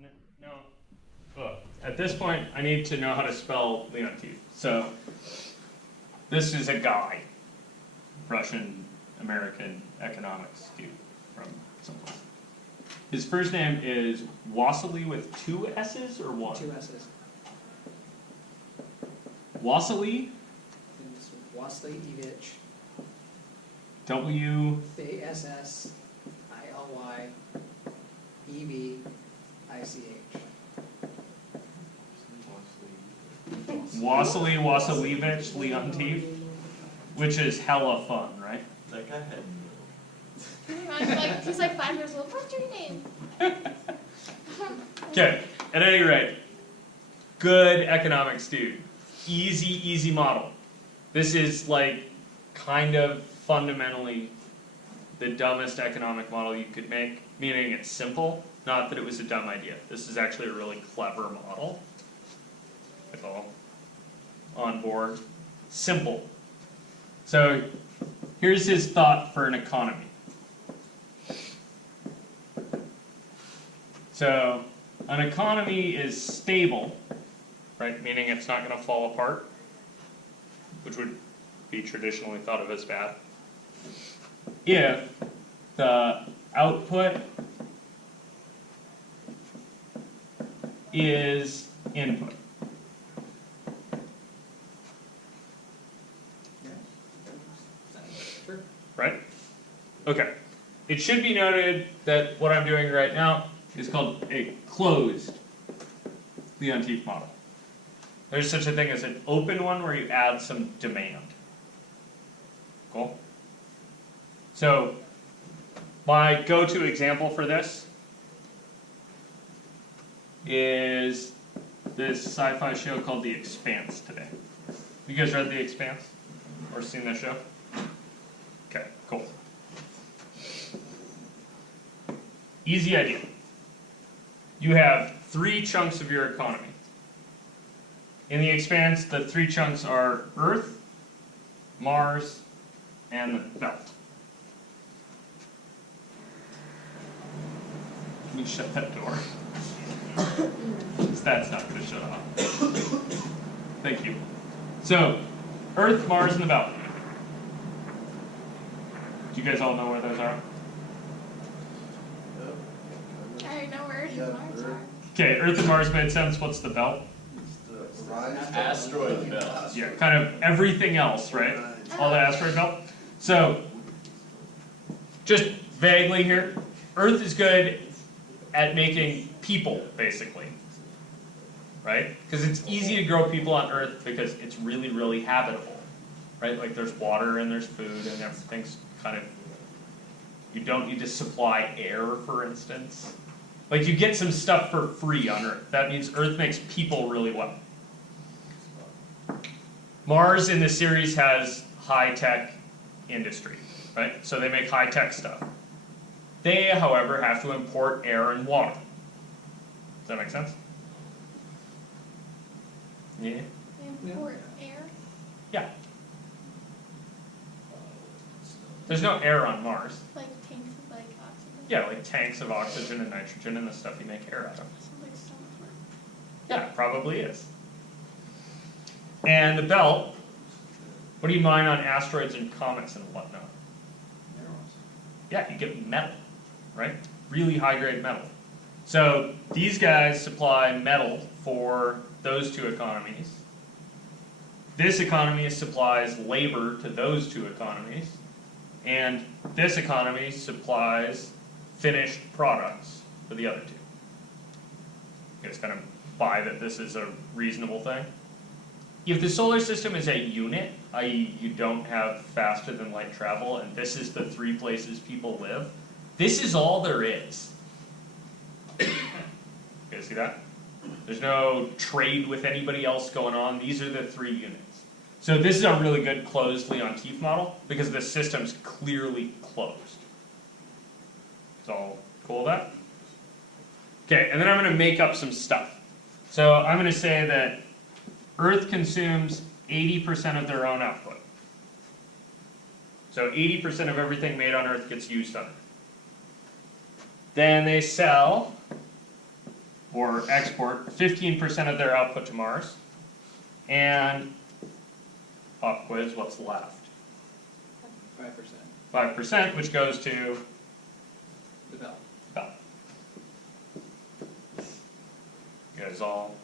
No. At this point, I need to know how to spell Leontief. So, this is a guy, Russian American economics dude from someplace. His first name is Wassily with 2 S's or 1? 2 S's. Wassily? Wassily Evich. W. Vassily Wassily Wassilievich Leontief, which is hella fun, right? That guy had. He's like 5 years old. What's your name? Okay, at any rate, good economics dude. Easy model. This is like kind of fundamentally the dumbest economic model you could make, meaning it's simple, not that it was a dumb idea. This is actually a really clever model. It's all on board. Simple. So here's his thought for an economy. So an economy is stable, right? Meaning it's not going to fall apart, which would be traditionally thought of as bad, if the output is input. Sure. Right? Okay. It should be noted that what I'm doing right now is called a closed Leontief model. There's such a thing as an open one where you add some demand. Cool? So, my go-to example for this is this sci-fi show called The Expanse today. You guys read The Expanse? Or seen that show? Okay, cool. Easy idea. You have 3 chunks of your economy. In The Expanse, the 3 chunks are Earth, Mars, and the belt. Let me shut that door. That's not going to shut off. Thank you. So, Earth, Mars, and the belt. Do you guys all know where those are? I know where Mars are. Okay, Earth and Mars made sense. What's the belt? Asteroid belt. Yeah, kind of everything else, right? All the asteroid belt. So, just vaguely here, Earth is good at making people, basically. Right? Because it's easy to grow people on Earth because it's really, really habitable. Right? Like there's water and there's food and everything's kind of, you don't need to supply air, for instance. Like you get some stuff for free on Earth. That means Earth makes people really well. Mars in this series has high-tech industry, right? So they make high-tech stuff. They, however, have to import air and water. Does that make sense? Yeah? Import air. Yeah. There's no air on Mars. Like tanks of like oxygen. Yeah, like tanks of oxygen and nitrogen and the stuff you make air out of. Sounds like so much work. Yeah, it probably is. And the belt, what do you mine on asteroids and comets and whatnot? Yeah, you get metal, right? Really high-grade metal. So these guys supply metal for those 2 economies. This economy supplies labor to those 2 economies. And this economy supplies finished products for the other 2. You guys kind of buy that this is a reasonable thing? If the solar system is a unit, i.e. you don't have faster than light travel, and this is the 3 places people live, this is all there is. You guys see that? There's no trade with anybody else going on. These are the 3 units. So this is a really good closed Leontief model because the system's clearly closed. It's all cool with that? Okay, and then I'm going to make up some stuff. So I'm going to say that Earth consumes 80% of their own output. So 80% of everything made on Earth gets used on Earth. Then they sell or export 15% of their output to Mars, and pop quiz, what's left? 5%. 5%, which goes to The belt. Bell. You guys all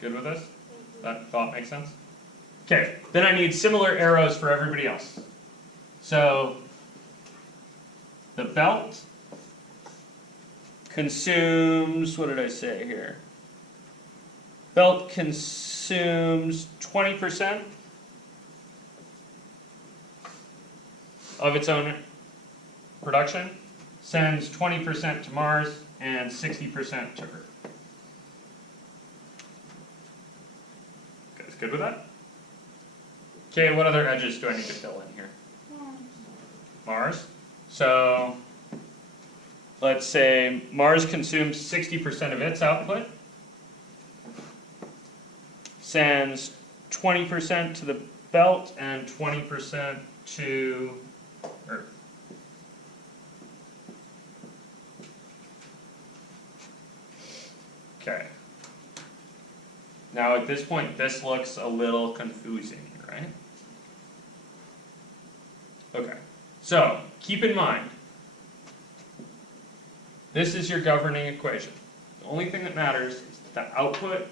good with this? That thought makes sense? Okay, then I need similar arrows for everybody else. So the belt consumes, what did I say here? Belt consumes 20% of its own production, sends 20% to Mars, and 60% to Earth. You guys good with that? Okay, what other edges do I need to fill in here? Mars. So let's say Mars consumes 60% of its output, sends 20% to the belt and 20% to Earth. Okay. Now at this point, this looks a little confusing, right? Okay. So keep in mind, this is your governing equation. The only thing that matters is that the output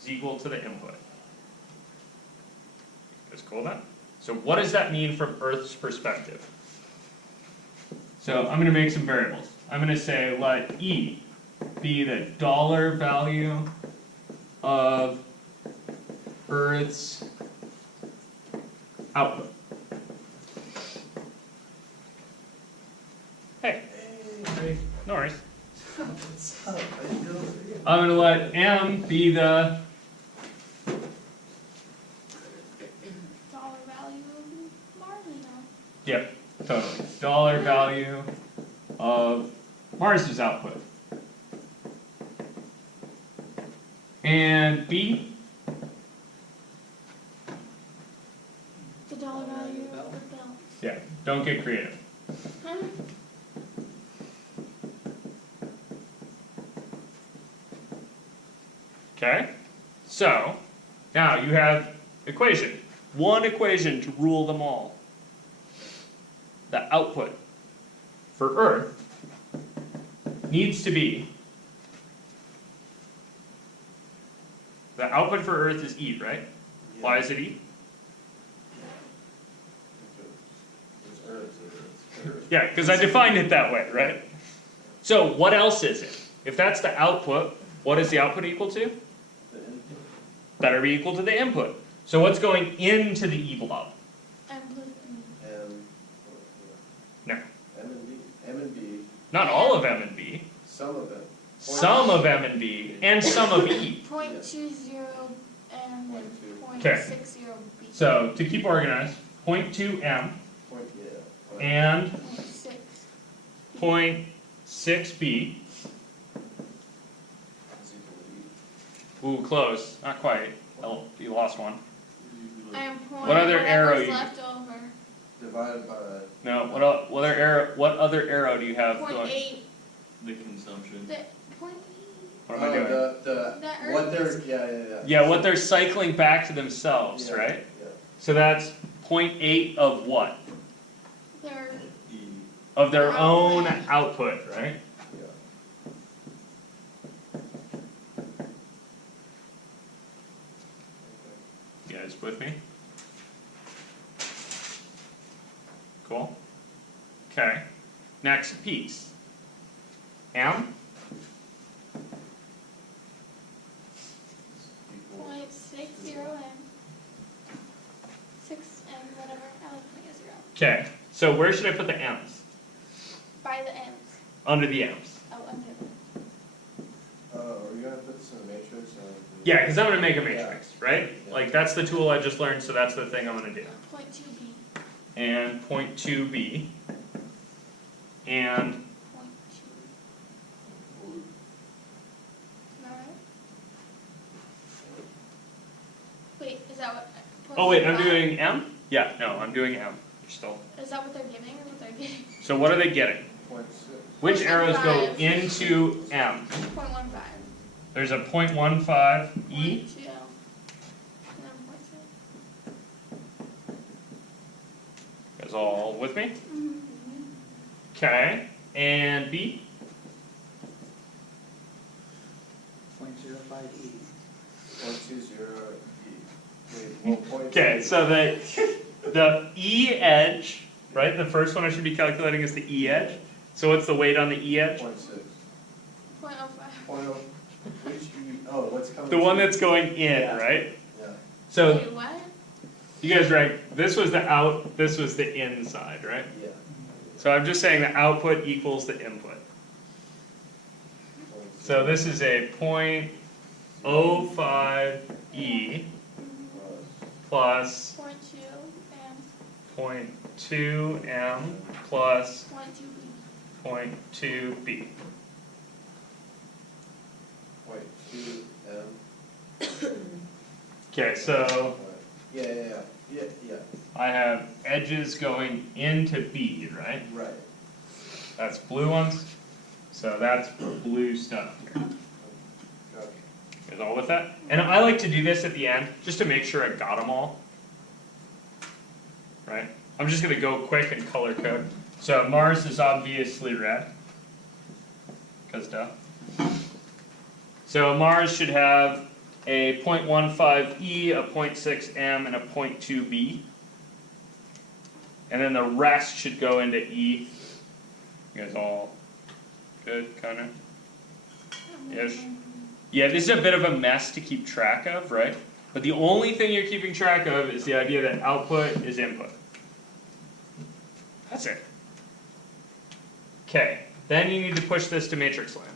is equal to the input. That's cool then? So what does that mean from Earth's perspective? So I'm going to make some variables. I'm going to say let E be the dollar value of Earth's output. Hey, no worries. I'm going to let M be the Dollar value of Mars, you know. yep, totally. Dollar value of Mars's output. And B, The dollar value of the belt. yeah, don't get creative. Huh? Okay? So, now you have equation. One equation to rule them all. The output for Earth needs to be, the output for Earth is E, right? Why is it E? Yeah, because I defined it that way, right? So what else is it? If that's the output, what is the output equal to? Better be equal to the input. So what's going into the E blob? M plus B. No, M and B. M and B. not all of M and B. Some of it. Some of M and B, and some of E. 0.20 M and 'Kay. 0.60 B. So to keep organized, 0.2 M Point, yeah. and 0.6. 0.6 B. Ooh, close. Not quite. Oh, you lost one. And point What other arrow whatever's you- left over. Divided by. No. What other arrow do you have going? 0.8. The consumption. The 0.8. What am I doing? That What Earth they're, is- Yeah, what they're cycling back to themselves, Yeah, right? Yeah. So that's 0.8 of what? They're E. Of their own output, right? Yeah. You guys with me? Cool. Okay. Next piece. M. 0.60 M. 6 M whatever. I don't think it's 0. Okay. So where should I put the M's? By the M's. Under the M's. Oh, under them. Are you gonna put this in the matrix or? Yeah, because I'm going to make a matrix, right? Like that's the tool I just learned, so that's the thing I'm going to do. 0.2 B. And 0.2 B. And 0.2. Alright. Wait, is that what? oh wait, I'm 0.5? doing M? Yeah, no, I'm doing M. You're still. Is that what they're giving or what they're getting? So what are they getting? 0.6. Which arrows go 0.15. into M? 0.15. There's a 0.15 E. 0.2. And then 0.2. You guys all with me? Mm-hmm. Okay. And B? 0.05 E. 0.20 E. Wait, well, Okay, so the E edge, right? The first one I should be calculating is the E edge. So what's the weight on the E edge? 0.6. 0.05. 0.0. Which E? Oh, what's coming? The one that's going in, Yeah. right? Yeah. So Wait, what? you guys right? This was the out. This was the inside, right? Yeah. So I'm just saying the output equals the input. So this is a 0.05 E plus 0.2 and 0.2 M plus 0.2 B. 0.2 B. 0.2 M. Okay, so Yeah. I have edges going into B, right? Right. That's blue ones. So that's blue stuff here. Gotcha. You guys all with that? And I like to do this at the end just to make sure I got them all. Right? I'm just going to go quick and color code. So Mars is obviously red. Because duh. So Mars should have a 0.15 E, a 0.6 M, and a 0.2 B. And then the rest should go into E. You guys all good, kind of? Ish. Yeah, this is a bit of a mess to keep track of, right? But the only thing you're keeping track of is the idea that output is input. That's it. Okay, then you need to push this to matrix land.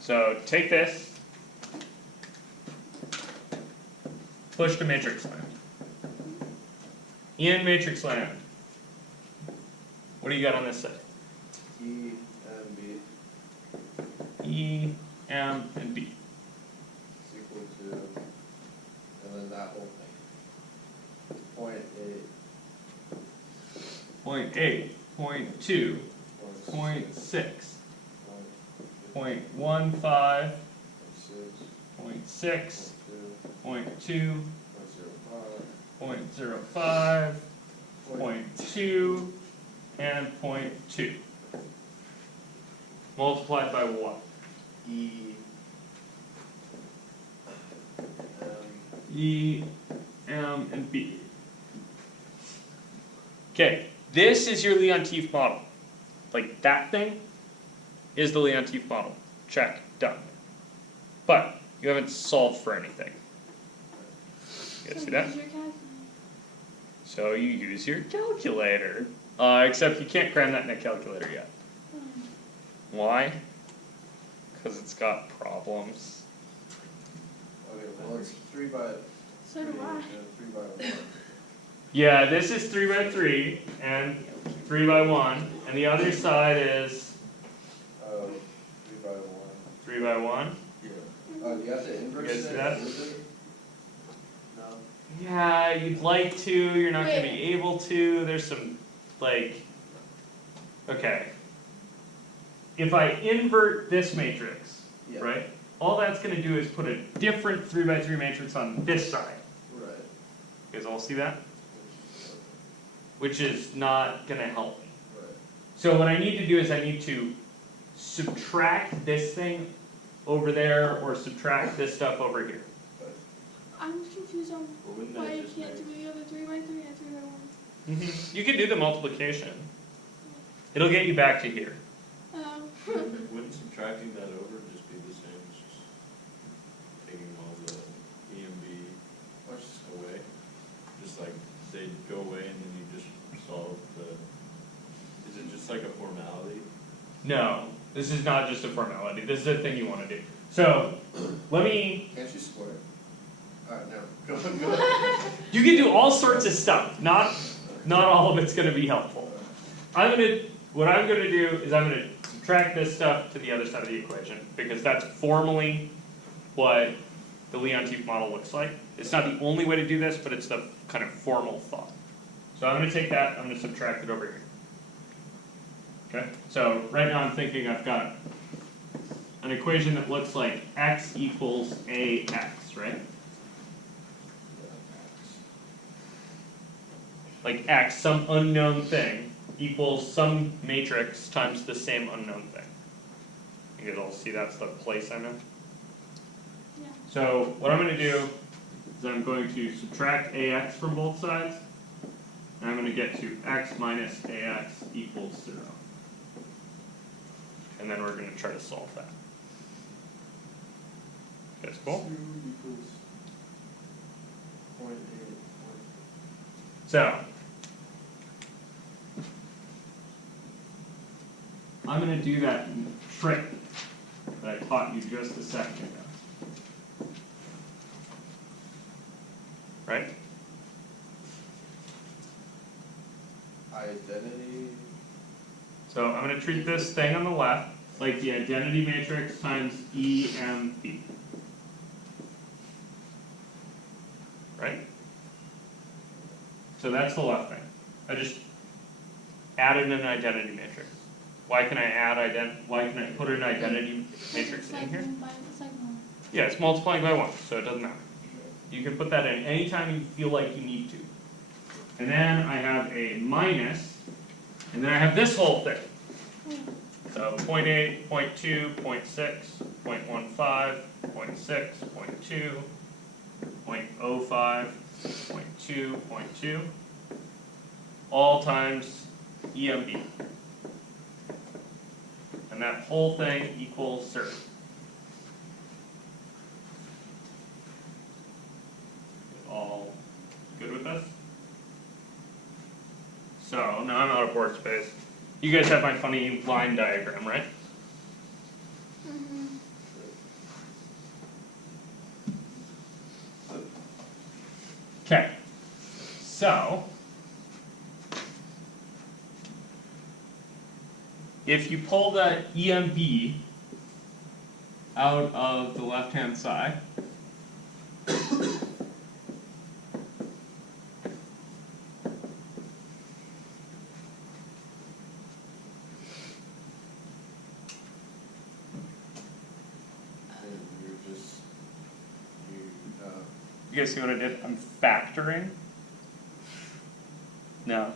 So take this, push to matrix land. In matrix land, what do you got on this side? E, M, B E, M, and B. is equal to, and then that whole thing. 0.8. 0.8, 0.2, 0.6, 0.15, 0.6, 0.2, 0.05, 0.2, and 0.2. Multiplied by what? E, M, E, M, and B. Okay, this is your Leontief model. Like that thing is the Leontief model. Check, done. But you haven't solved for anything. You guys see that? Use your calculator. So you use your calculator. Except you can't cram that in a calculator yet. Why? Because it's got problems. okay, well, it's 3 by So do 3 I. and 3 by 1. Yeah, this is 3 by 3 and 3 by 1, and the other side is 3 by 1. 3 by 1. Yeah. Oh, do you have to inverse You guys it? see that? Is it? No. Yeah, you'd like to, you're not going to Wait. be able to. There's some, like, okay. If I invert this matrix, Yeah. right, all that's going to do is put a different 3 by 3 matrix on this side. Right. You guys all see that? Which is not going to help me. Right. So what I need to do is I need to subtract this thing over there or subtract this stuff over here. I'm confused on Well, wouldn't why that you just can't make- do the other 3 by 3 and 3 by 1. You can do the multiplication. It'll get you back to here. Wouldn't subtracting that over just be the same as just taking all the E and B away? Just like, they go away and then you just solve the, is it just like a formality? No, this is not just a formality. This is a thing you want to do. So, let me, Can't you square it? Alright, no. Go ahead. you can do all sorts of stuff. Not all of it's going to be helpful. What I'm going to do is I'm going to subtract this stuff to the other side of the equation because that's formally what the Leontief model looks like. It's not the only way to do this, but it's the kind of formal thought. So I'm going to take that, I'm going to subtract it over here. Okay, so right now I'm thinking I've got an equation that looks like x equals ax, right? Like x, some unknown thing, equals some matrix times the same unknown thing. You guys all see that's the place I'm in? Yeah. So what I'm going to do is I'm going to subtract ax from both sides, and I'm going to get to x minus ax equals 0. And then we're going to try to solve that. That's cool? 2 equals 0.8. So, I'm going to do that trick that I taught you just a second ago. Right? Identity. So I'm going to treat this thing on the left like the identity matrix times EMP. Right? So that's the left thing. I just added an identity matrix. Why can I put an identity matrix in here? Yeah, it's multiplying by 1, so it doesn't matter. You can put that in anytime you feel like you need to. And then I have a minus, and then I have this whole thing. So 0.8, 0.2, 0.6, 0.15, 0.6, 0.2, 0.05, 0.2, 0.2, all times EMB. And that whole thing equals 0. All good with this? So now I'm out of workspace. You guys have my funny line diagram, right? Mm-hmm. Okay. So if you pull the EMB out of the left-hand side, And you're just, you guys see what I did? I'm factoring. No.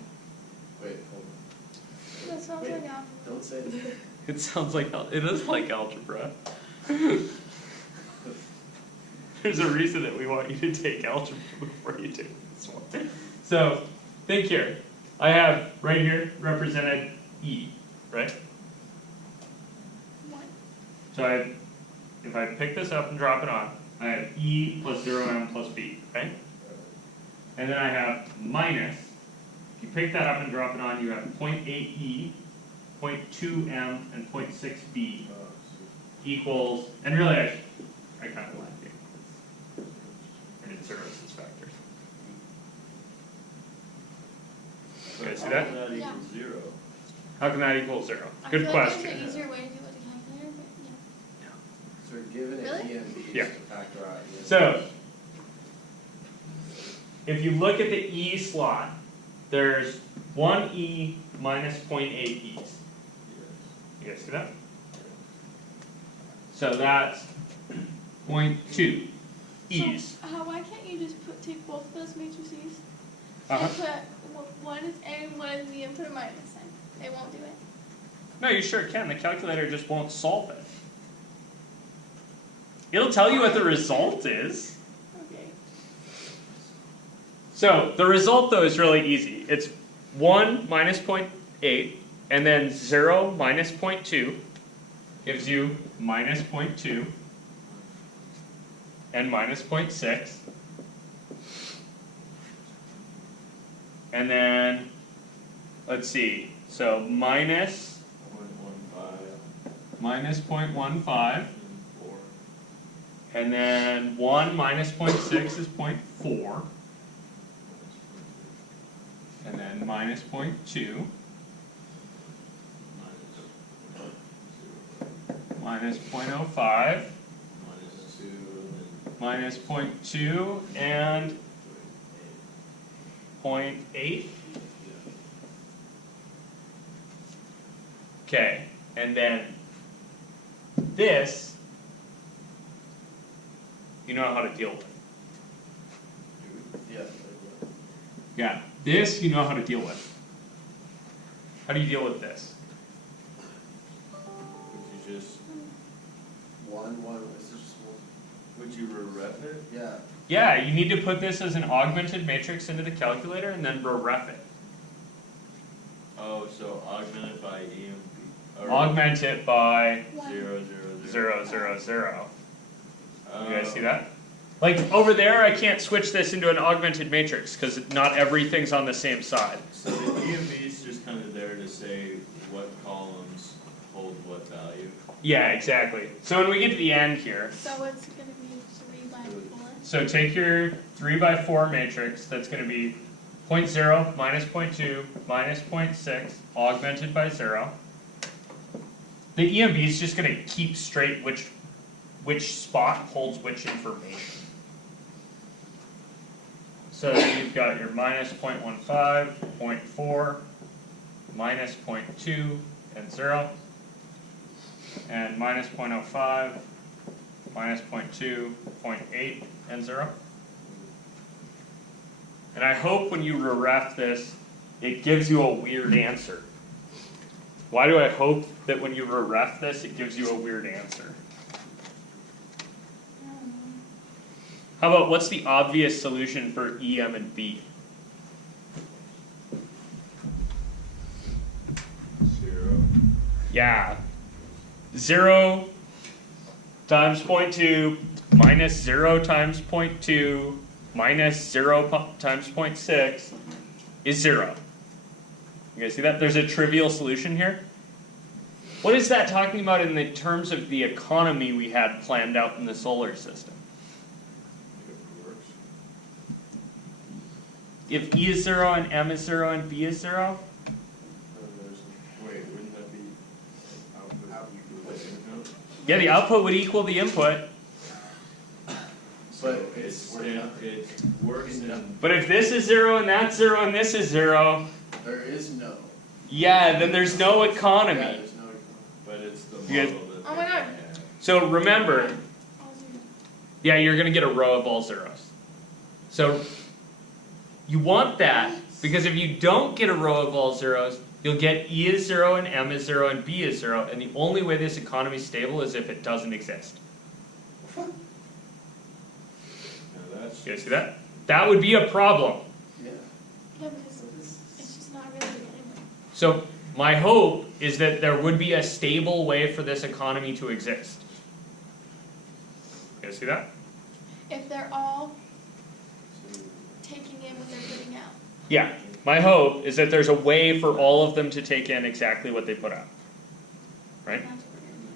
wait, hold on. That sounds Wait. like algebra. Don't say that. It sounds like, it is like algebra. There's a reason that we want you to take algebra before you take this one. So, think here. I have, right here, represented E, right? What? So if I pick this up and drop it on, I have E plus 0m plus B, right? And then I have minus, if you pick that up and drop it on, you have 0.8E, 0.2m, and 0.6B equals, and really I kind of like it. I did zeros as factors. You guys see that? How can that Yeah. equal 0? How can that equal 0? I Good feel question. Like there's an easier way to do it with a calculator, but yeah. So we're given Really? an EMB Yeah. to factor out EMB. So, if you look at the E slot, there's 1 E minus 0.8 E's. You guys see that? So that's 0.2 E's. So, why can't you just take both of those matrices Uh-huh. and put one is A and one is B and put a minus sign? It won't do it. No, you sure can. The calculator just won't solve it. It'll tell you what the result is. Okay. So the result though is really easy. It's 1 minus 0.8 and then 0 minus 0.2 gives you minus 0.2 and minus 0.6. And then, let's see, so minus 0.15 minus 0.15, and 4. and then 1 minus 0.6 is 0.4, and then minus 0.2, minus 0.05, Minus 2 and minus 0.2, and 0.8. And then this, you know how to deal with. Yeah. Yeah, this you know how to deal with. How do you deal with this? Would you just, Is this just one? would you ref it? Yeah. Yeah, you need to put this as an augmented matrix into the calculator and then ref it. Oh, so augment it by EMB. Or Augment it by 0, 0, 0, 0. Oh. You guys see that? Like over there, I can't switch this into an augmented matrix because not everything's on the same side. So the EMB is just kind of there to say what columns hold what value. Yeah, exactly. So when we get to the end here, So it's gonna be 3 by 4. so take your 3 by 4 matrix, that's going to be 0.0 minus 0.2 minus 0.6 augmented by 0. The EMB is just going to keep straight which spot holds which information. So you've got your minus 0.15, 0.4, minus 0.2, and 0, and minus 0.05, minus 0.2, 0.8, and 0. And I hope when you ref this, it gives you a weird answer. Why do I hope that when you ref this, it gives you a weird answer? How about what's the obvious solution for E, M, and B? 0. Yeah. 0 times 0.2 minus 0 times 0.2 minus 0 times 0.6 is 0. You guys see that? There's a trivial solution here. What is that talking about in the terms of the economy we had planned out in the solar system? It works. If E is 0 and M is 0 and B is 0? Wait, wouldn't that be output equal to input? Yeah, the output would equal the input. So it works in. But if this is 0 and that's 0 and this is 0, There is no. yeah, then there's no economy. Yeah, there's no. But it's the You guys- model that Oh my they God. have. So remember, yeah, you're going to get a row of all zeros. So you want that, because if you don't get a row of all zeros, you'll get E is 0 and M is 0 and B is 0, and the only way this economy is stable is if it doesn't exist. Now that's. You guys see that? That would be a problem. Yeah. Yeah, because it's just not really good anyway. So my hope is that there would be a stable way for this economy to exist. You guys see that? If they're all taking in what they're putting out. Yeah. My hope is that there's a way for all of them to take in exactly what they put out. Right? That's what we're doing.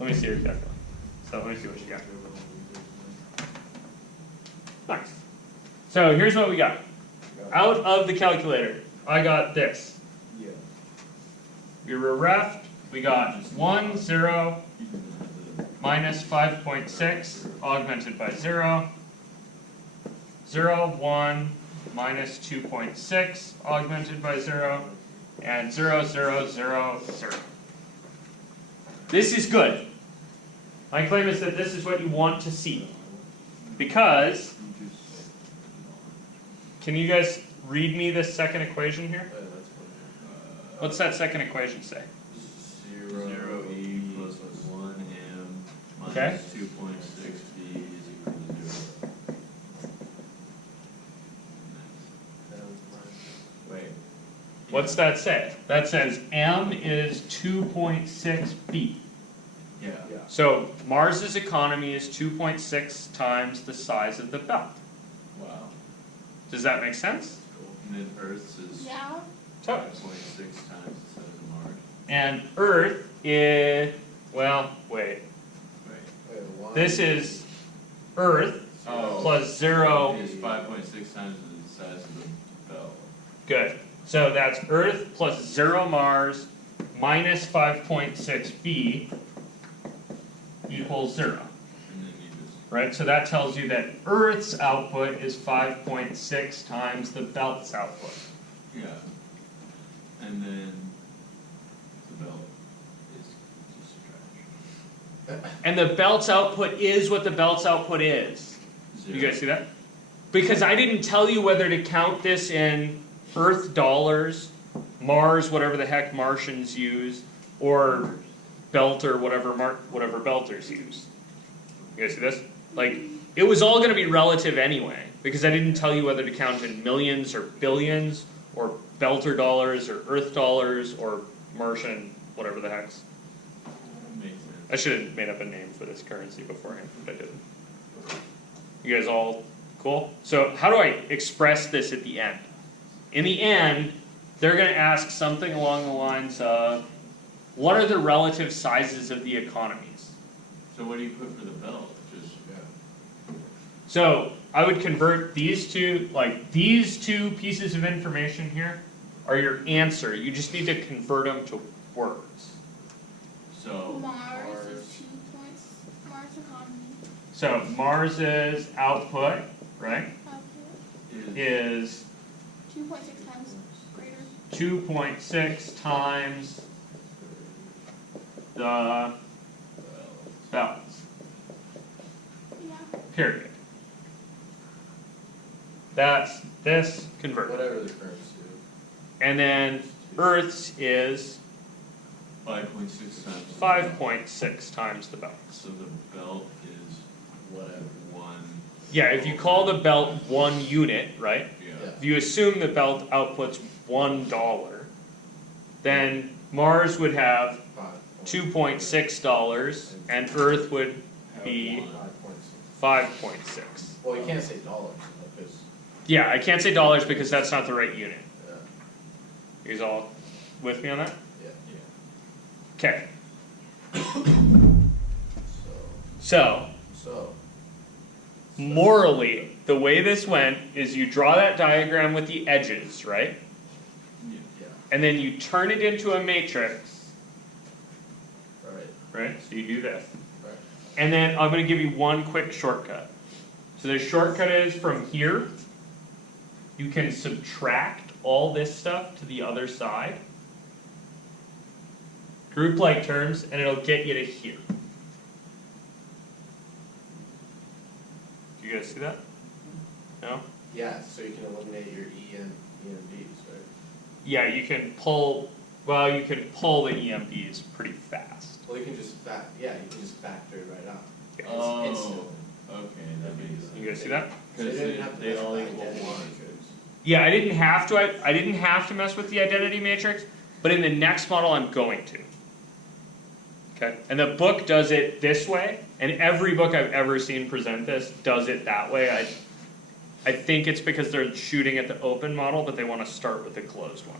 Let me see your calculator. So let me see what you got. Nice. So here's what we got. Out of the calculator, I got this. Yeah. We were refed, we got 1, 0, minus 5.6, augmented by 0, 0, 1, minus 2.6, augmented by 0, and 0, 0, 0, 0. This is good. My claim is that this is what you want to see. Because, can you guys read me this second equation here? What's that second equation say? 0 E plus 1 M Okay. minus 2.6 B is equal to 0. Wait. What's that say? That says M is 2.6 B. Yeah. So Mars's economy is 2.6 times the size of the belt. Wow. Does that make sense? Cool. And then Earth's is Yeah. 5.6 times the size of Mars. And Earth is, well, wait. Wait. This is Earth Oh. plus 0. Is 5.6 times the size of the belt. Good. So that's Earth plus 0 Mars minus 5.6 B equals 0. And then you just. Right? So that tells you that Earth's output is 5.6 times the belt's output. Yeah. And then the belt and the belt's output is what the belt's output is. You guys see that? Because I didn't tell you whether to count this in Earth dollars, Mars, whatever the heck Martians use, or belt or whatever whatever belters use. You guys see this? Like, it was all going to be relative anyway, because I didn't tell you whether to count in millions or billions, or belter dollars, or Earth dollars, or Martian, whatever the heck's. Makes sense. I should have made up a name for this currency beforehand, but I didn't. You guys all cool? So how do I express this at the end? In the end, they're going to ask something along the lines of, what are the relative sizes of the economies? So what do you put for the belt? Just, So I would convert these two, like these two pieces of information here are your answer. You just need to convert them to words. so Mars is 2 points. Mars economy. So Mars's output, right, Output. is 2.6 times greater. 2.6 times the belts, Yeah. period. That's this converted. Whatever the currency is. And then Earth's is 5.6 times. 5.6 times the belts. So the belt is Whatever. 1. Yeah, if you call the belt 1 unit, right? Yeah. If you assume the belt outputs $1, then Mars would have $2.6 and Earth would be 5.6. Well, you can't say dollars, because, Yeah, I can't say dollars because that's not the right unit. yeah, You guys all with me on that? yeah. Okay, So, so morally, the way this went is you draw that diagram with the edges, right? Yeah. yeah, And then you turn it into a matrix, right, right? So you do this. right. And then I'm going to give you one quick shortcut. So the shortcut is from here, you can subtract all this stuff to the other side, group like terms, and it'll get you to here. Do you guys see that? No? Yeah, so you can eliminate your EMBs, right? Yeah, you can pull, well, you can pull the EMBs pretty fast. Well, you can just you can just factor it right out. Yeah. Oh, Instantly. okay, that makes sense. You guys see that? So you Because didn't have to they mess all with equal identity 1. matrix. Yeah, I didn't have to mess with the identity matrix, but in the next model I'm going to. Okay? And the book does it this way, and every book I've ever seen present this does it that way. I think it's because they're shooting at the open model, but they want to start with the closed one.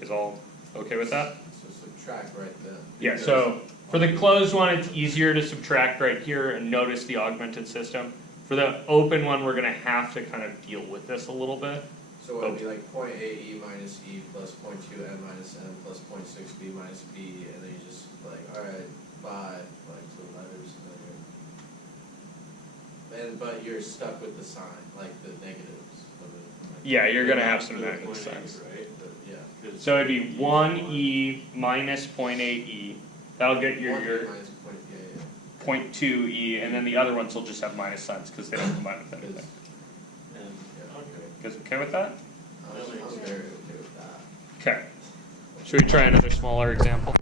Is all okay with that? So subtract right then. Yeah, so for the closed one, it's easier to subtract right here and notice the augmented system. For the open one, we're going to have to kind of deal with this a little bit. So it would be like 0.8 E minus E plus 0.2 N minus N plus 0.6 B minus B, and then you just like, alright, by like 2 letters, and then but you're stuck with the sign, like the negatives of it. Like, Yeah, you're going to have some The negative 0.8, signs. right? but yeah. 'Cause So it'd be 1E minus 0.8E. That'll get 1 your E minus point, yeah, 0.2E, and then the other ones will just have minus signs because they don't combine with yeah. anything. and- Yeah. okay. You guys okay with that? I'm very okay with that. Okay. Should we try another smaller example?